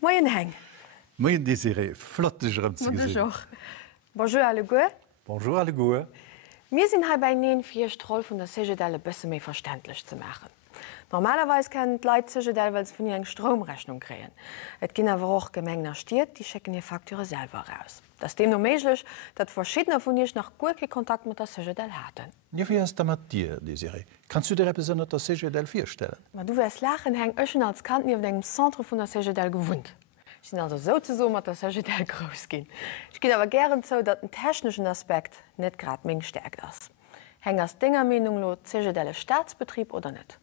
Moin Heng. Moin Desiré, flottegerem zu gesehen. Bonjour alle goe. Bonjour alle goe. Wir sind hier bei Ihnen für Stroll von der CGDL ein bisschen mehr verständlich zu machen. Normalerweise können die Leute CGDL, weil sie von ihrer Stromrechnung kriegen. Es gibt aber auch Gemeinden Städte, die schicken ihre Fakturen selber raus. Das ist dem noch möglich, dass verschiedene von ihnen noch gut Kontakt mit der CGDL hatten. Ja, wie ist das mit dir, Desiré? Kannst du dir etwas unter der CGDL vorstellen? Du wirst lachen, Heng, ich als Kanten auf dem Zentrum von der CGDL gewohnt. Ich bin also sozusagen mit der CGDL groß gehen. Ich gehe aber gerne so, dass ein technischer Aspekt nicht gerade mein Stärke ist. Hängt das Dinger Meinung lo CGDL Staatsbetrieb oder nicht?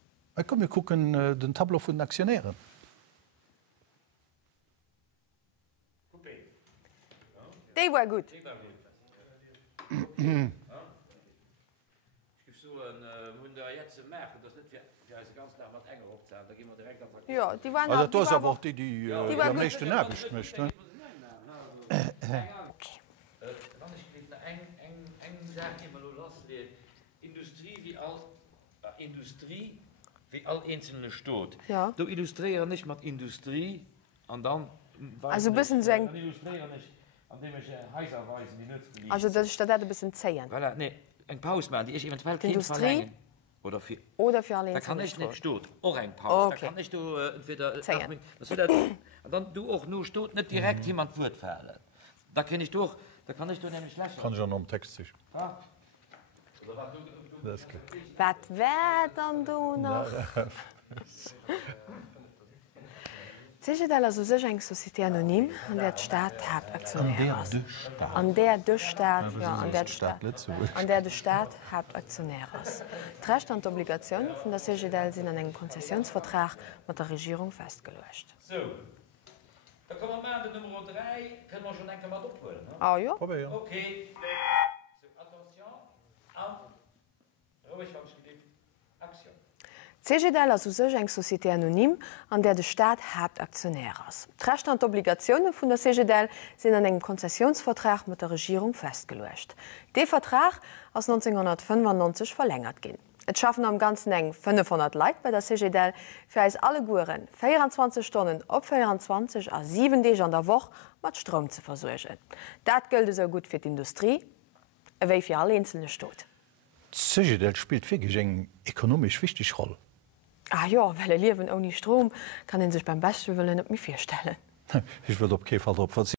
Komm, wir gucken den Tableau von den Aktionären. Die war gut. Ja, die waren also, das ist aber auch die am nächsten Nachricht möchten. Industrie wie all einzelne Stot. Ja. Du illustrieren nicht mit Industrie und dann. Also ein bisschen senken. Dann illustrieren nicht, indem ich heißerweise die Nützen. Also das ist ein bisschen zähen. Voilà, nee, ein Pause machen, die ich eventuell die Industrie oder für alle. Da kann ich nicht Stot. Auch ein Pause. Okay. Da kann ich du entweder. Zähen. Und dann du auch nur Stot, nicht direkt jemand wird verhalen. Da kann ich durch. Da kann ich du nämlich lächeln. Kann schon am Text sich. Ah. Was wäre dann du noch? CGDL ist sicher eine Société anonym, an der der Staat Hauptaktionär ist. An der der Staat Hauptaktionär ist. Die Rechte und Obligationen von der CGDL sind an einem Konzessionsvertrag mit der Regierung festgelegt. So. Da kommen wir mal an Nummer 3, können wir schon einmal abholen. Ne? Ah ja? Okay. So, attention. CGDL ist sicher eine Société anonym, an der der Staat Hauptaktionär ist. Die Rechte und Obligationen von der CGDL sind an einem Konzessionsvertrag mit der Regierung festgelegt. Der Vertrag ist 1995 verlängert worden. Es schaffen am ganzen eng 500 Leute bei der CGDL für uns alle Guren 24 Stunden op 24 a 7 Tage an der Woche mit Strom zu versorgen. Das gilt so gut für die Industrie wie für alle einzelnen Städte. CGDL spielt wirklich eine ökonomisch wichtige Rolle. Ah ja, weil Leben ohne Strom kann sich beim besten Willen nicht mehr vorstellen. Ich würde auf keinen Fall darauf verzichten.